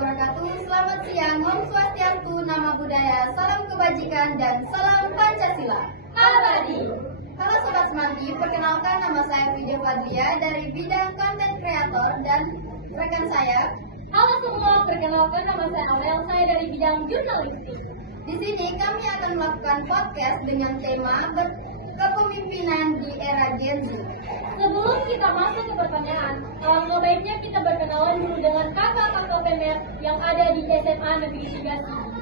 wabarakatuh. Selamat siang, Om Swastiastu, Nama Budaya, Salam Kebajikan, dan Salam Pancasila. Abadi. Halo Sobat Semanggi, perkenalkan nama saya Widya Fadlia dari bidang konten kreator dan rekan saya. Halo semua, perkenalkan nama saya Amel, saya dari bidang jurnalistik. Di sini kami akan melakukan podcast dengan tema kepemimpinan di era Gen Z. Sebelum kita masuk ke pertanyaan, alangkah baiknya kita berkenalan dulu dengan kakak-kakak PMR yang ada di SMA Negeri 3 Sigi.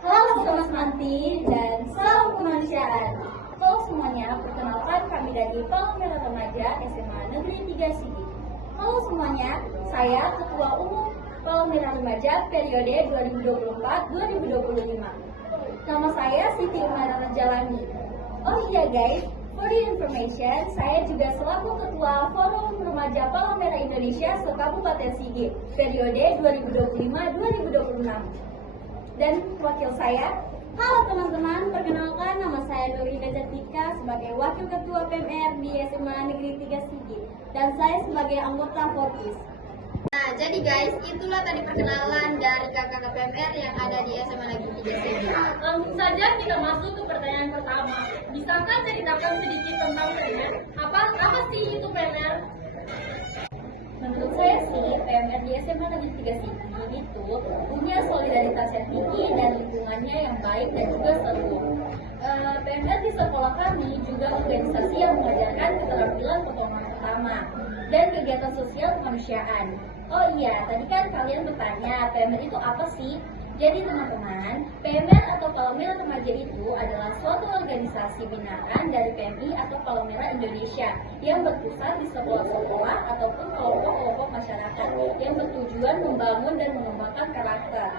Halo Sobat Semanti dan salam kemanusiaan. Halo semuanya, perkenalkan kami dari Palang Merah Remaja SMA Negeri 3 Sigi. Halo semuanya, saya Ketua Umum Palang Merah Remaja periode 2024-2025. Nama saya Siti Umar Jalani. Oh iya guys, for your information, saya juga selaku Ketua Forum Remaja Palang Merah Indonesia se-Kabupaten Sigi periode 2025-2026. Dan wakil saya. Halo teman-teman, perkenalkan nama saya Nurida Jatika sebagai Wakil Ketua PMR di SMA Negeri 3 Sigi dan saya sebagai anggota Forkis. Nah, jadi guys, itulah tadi perkenalan dari kakak PMR yang ada di SMA Negeri 3 Sigi. Langsung saja kita masuk ke pertanyaan pertama. Bisakah ceritakan sedikit tentang PMR? Apa sih itu PMR? Menurut saya sih, PMR di SMA Negeri 3 Sigi itu punya solidaritas yang tinggi dan lingkungannya yang baik dan juga seru. PMR di sekolah kami juga organisasi yang mengajarkan keterampilan pertemuan pertama dan kegiatan sosial kemanusiaan. Oh iya, tadi kan kalian bertanya, PMR itu apa sih? Jadi teman-teman, PMR atau Palang Merah Remaja itu adalah suatu organisasi binaan dari PMI atau Palang Merah Indonesia yang berpusat di sekolah-sekolah ataupun kelompok-kelompok masyarakat yang bertujuan membangun dan mengembangkan karakter.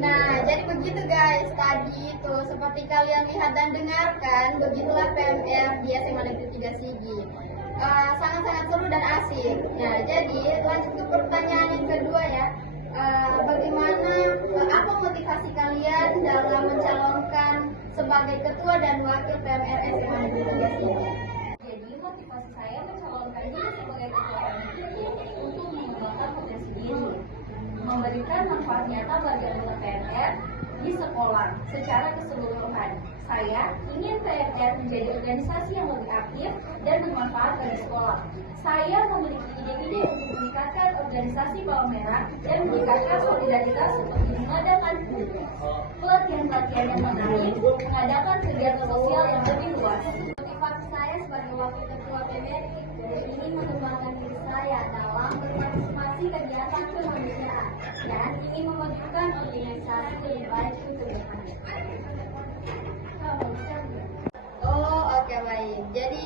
Nah, jadi begitu guys, tadi itu seperti kalian lihat dan dengarkan, begitulah PMR di SMA Negeri 3 Sigi. Sangat-sangat seru dan asik. Nah, jadi lanjut ke pertanyaan yang kedua ya. Apa motivasi kalian dalam mencalonkan sebagai ketua dan wakil PMR SMA Negeri 3 Sigi? Jadi motivasi saya mencalonkan diri sebagai ketua PMI itu untuk mengembangkan potensi diri, memberikan manfaat nyata bagi anggota PMR di sekolah secara keseluruhan. Saya ingin PMR menjadi organisasi yang lebih aktif dan bermanfaat bagi sekolah. Saya memiliki ide-ide untuk meningkatkan organisasi Palang Merah dan meningkatkan solidaritas seperti mengadakan pelatihan-pelatihan yang menarik, mengadakan kegiatan sosial yang lebih luas. Motivasi saya sebagai Wakil Ketua PMR ingin mengembangkan diri saya dalam berpartisipasi kegiatan kemanusiaan dan ingin memajukan organisasi lebih baik untuk depan. Oh, oke, baik. Jadi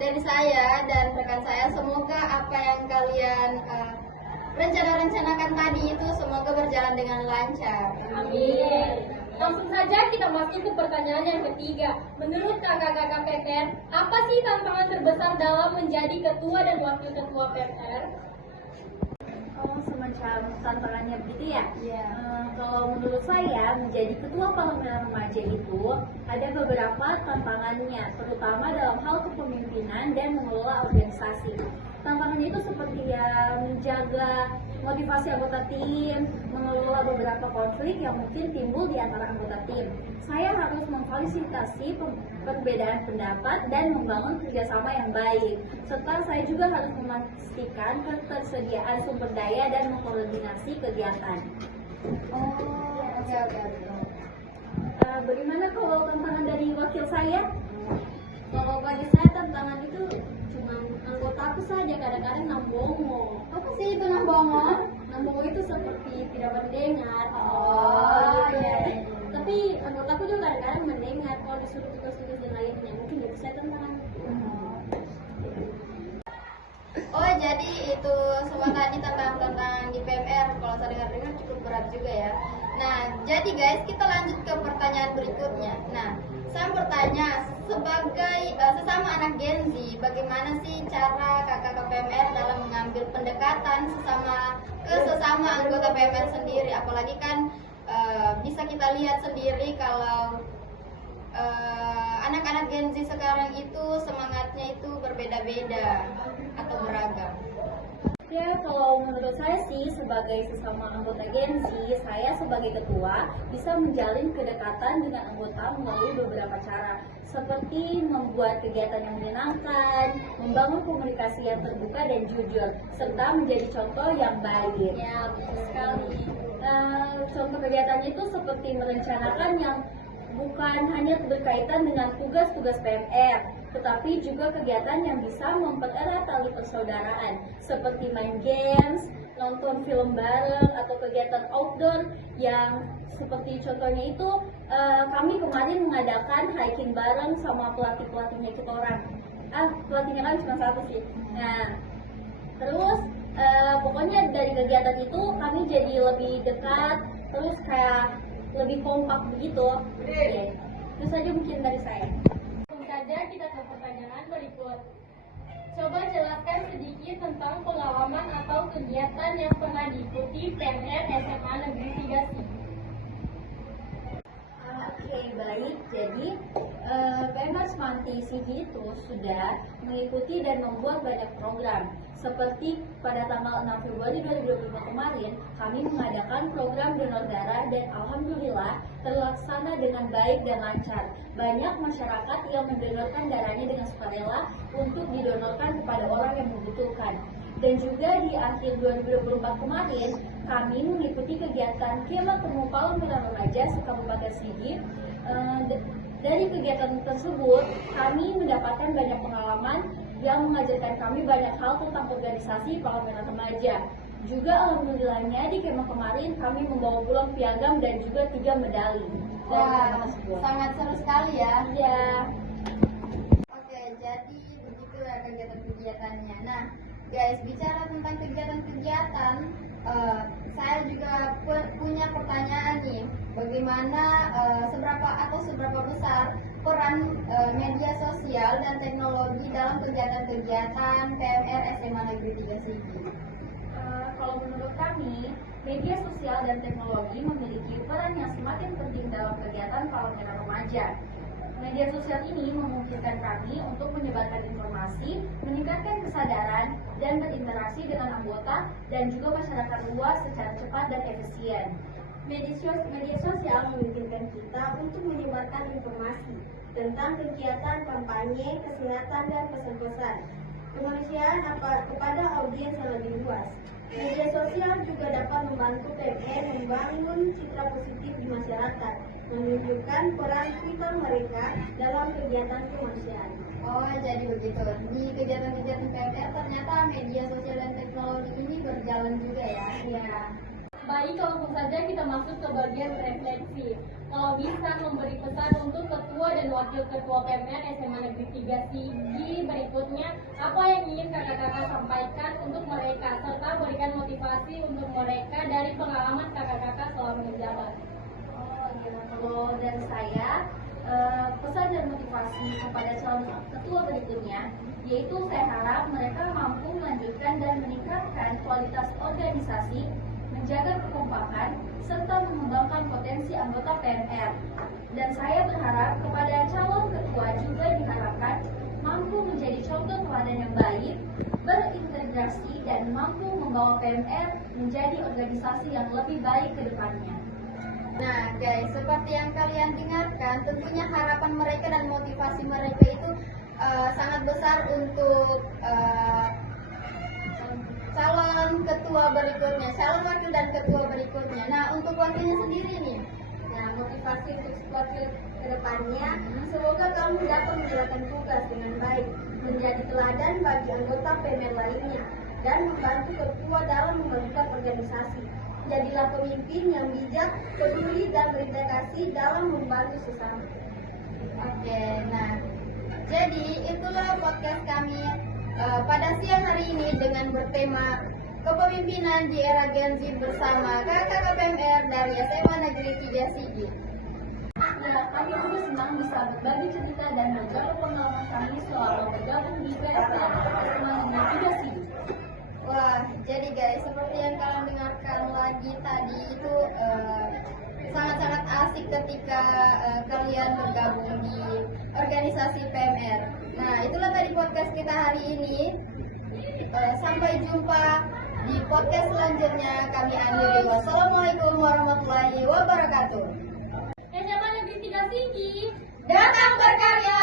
dari saya dan rekan saya, semoga apa yang kalian rencanakan tadi itu semoga berjalan dengan lancar. Amin. Langsung saja kita masuk ke pertanyaan yang ketiga. Menurut kakak-kakak PMR, apa sih tantangan terbesar dalam menjadi ketua dan wakil ketua PMR? Oh, semacam tantangannya begitu ya? Iya. Kalau menurut saya, menjadi ketua Palang Merah Remaja itu ada beberapa tantangannya, terutama dalam hal kepemimpinan dan mengelola organisasi. Tantangannya itu seperti menjaga motivasi anggota tim, mengelola beberapa konflik yang mungkin timbul di antara anggota tim. Saya harus memfasilitasi perbedaan pendapat dan membangun kerjasama yang baik. Serta saya juga harus memastikan ketersediaan sumber daya dan mengkoordinasi kegiatan. Oh, oke. Bagaimana kalau tantangan dari wakil saya? Kalau bagi saya tantangan itu cuma anggotaku saja, kadang-kadang nambongo. Apa sih itu Nambongo? Nambongo itu seperti tidak mendengar. Oh, iya. Tapi anggotaku juga kadang-kadang mendengar kalau disuruh tugas-tugas yang lainnya. Mungkin itu saya tantangan. Oh, jadi itu semua tadi tantangan di PMR. Kalau saya dengar-dengar cukup berat juga ya. Nah, jadi guys, kita lanjut ke pertanyaan berikutnya. Nah, saya bertanya, sebagai sesama anak Gen Z, bagaimana sih cara kakak PMR dalam mengambil pendekatan sesama anggota PMR sendiri? Apalagi kan bisa kita lihat sendiri kalau anak-anak Gen Z sekarang itu semangatnya itu berbeda-beda atau beragam. Ya, kalau menurut saya sih sebagai sesama anggota Gensi, saya sebagai ketua bisa menjalin kedekatan dengan anggota melalui beberapa cara, seperti membuat kegiatan yang menyenangkan, membangun komunikasi yang terbuka dan jujur, serta menjadi contoh yang baik. Ya, betul sekali. Contoh kegiatannya itu seperti merencanakan yang bukan hanya berkaitan dengan tugas-tugas PMR, tetapi juga kegiatan yang bisa mempererat tali persaudaraan, seperti main games, nonton film bareng, atau kegiatan outdoor yang seperti contohnya itu kami kemarin mengadakan hiking bareng sama pelatihnya kita orang. Pelatihnya kan cuma satu sih. Nah, terus pokoknya dari kegiatan itu kami jadi lebih dekat, terus kayak lebih kompak begitu. Oke. Itu saja mungkin dari saya. Langsung saja kita ke pertanyaan berikut. Coba jelaskan sedikit tentang pengalaman atau kegiatan yang pernah diikuti PMR SMA Negeri 3 Sigi. Oke, baik. Jadi PMR Semanti Sigi itu sudah mengikuti dan membuat banyak program. Seperti pada tanggal 6 Februari 2025 kemarin, kami mengadakan program donor darah dan alhamdulillah terlaksana dengan baik dan lancar. Banyak masyarakat yang mendonorkan darahnya dengan sukarela untuk didonorkan kepada orang yang membutuhkan. Dan juga di akhir 2024 kemarin, kami mengikuti kegiatan Kemah Temu Palang Merah Remaja se-Kabupaten Sigi. Dari kegiatan tersebut, kami mendapatkan banyak pengalaman yang mengajarkan kami banyak hal tentang organisasi Palang Merah Remaja. Juga alhamdulillahnya di kemah kemarin kami membawa pulang piagam dan juga 3 medali. Wah, sangat seru sekali ya. Ya. Oke, jadi begitu ya kegiatan-kegiatannya. Nah, guys, bicara tentang kegiatan-kegiatan, saya juga punya pertanyaan nih. Bagaimana seberapa besar peran media sosial dan teknologi dalam kegiatan-kegiatan PMR SMA Negeri 3 Sigi? Kalau menurut kami, media sosial dan teknologi memiliki peran yang semakin penting dalam kegiatan Palang Merah Remaja. Media sosial ini memungkinkan kami untuk menyebarkan informasi, meningkatkan kesadaran, dan berinteraksi dengan anggota dan juga masyarakat luas secara cepat dan efisien. Media sosial memungkinkan kita untuk menyebarkan informasi tentang kegiatan kampanye, kesehatan, dan pesan-pesan kemanusiaan kepada audiens yang lebih luas. Media sosial juga dapat membantu PMR membangun citra positif di masyarakat, menunjukkan peran vital mereka dalam kegiatan kemanusiaan. Oh, jadi begitu. Di kegiatan-kegiatan PMR ternyata media sosial dan teknologi ini berjalan juga ya. Ya. Baik, langsung saja kita masuk ke bagian refleksi. Kalau bisa memberi pesan untuk ketua dan wakil ketua PMR SMA Negeri 3 Sigi berikutnya, apa yang ingin kakak-kakak sampaikan untuk mereka, serta berikan motivasi untuk mereka dari pengalaman kakak-kakak selama menjabat. Kalau dari saya, pesan dan motivasi kepada calon ketua berikutnya, yaitu saya harap mereka mampu melanjutkan dan meningkatkan kualitas organisasi, menjaga kekompakan, serta mengembangkan potensi anggota PMR. Dan saya berharap kepada calon ketua juga diharapkan mampu menjadi contoh teladan yang baik, berintegrasi, dan mampu membawa PMR menjadi organisasi yang lebih baik ke depannya. Nah, guys, seperti yang kalian dengarkan, tentunya harapan mereka dan motivasi mereka itu sangat besar untuk calon ketua berikutnya, calon wakil dan ketua berikutnya. Nah, untuk wakilnya sendiri nih, Nah, motivasi untuk wakil ke depannya, semoga kamu dapat menjalankan tugas dengan baik, menjadi teladan bagi anggota PMR lainnya, dan membantu ketua dalam membangun organisasi. Jadilah pemimpin yang bijak, peduli, dan berintegrasi dalam membantu sesama. Oke, nah, jadi itulah podcast kami pada siang hari ini dengan bertema kepemimpinan di era Gen Z bersama kakak PMR dari SMA Negeri 3 Sigi. Ya, kami juga senang bisa berbagi cerita dan berbagi pengalaman kami selama bergabung di PMR SMA Negeri 3 Sigi. Wah, jadi guys, seperti yang kalian dengarkan lagi tadi itu sangat-sangat asik ketika kalian bergabung di organisasi PMR. Nah, itulah tadi podcast kita hari ini. Sampai jumpa Di podcast selanjutnya kami akhiri. Wassalamualaikum warahmatullahi wabarakatuh. SMA Negeri 3 Sigi. Datang berkarya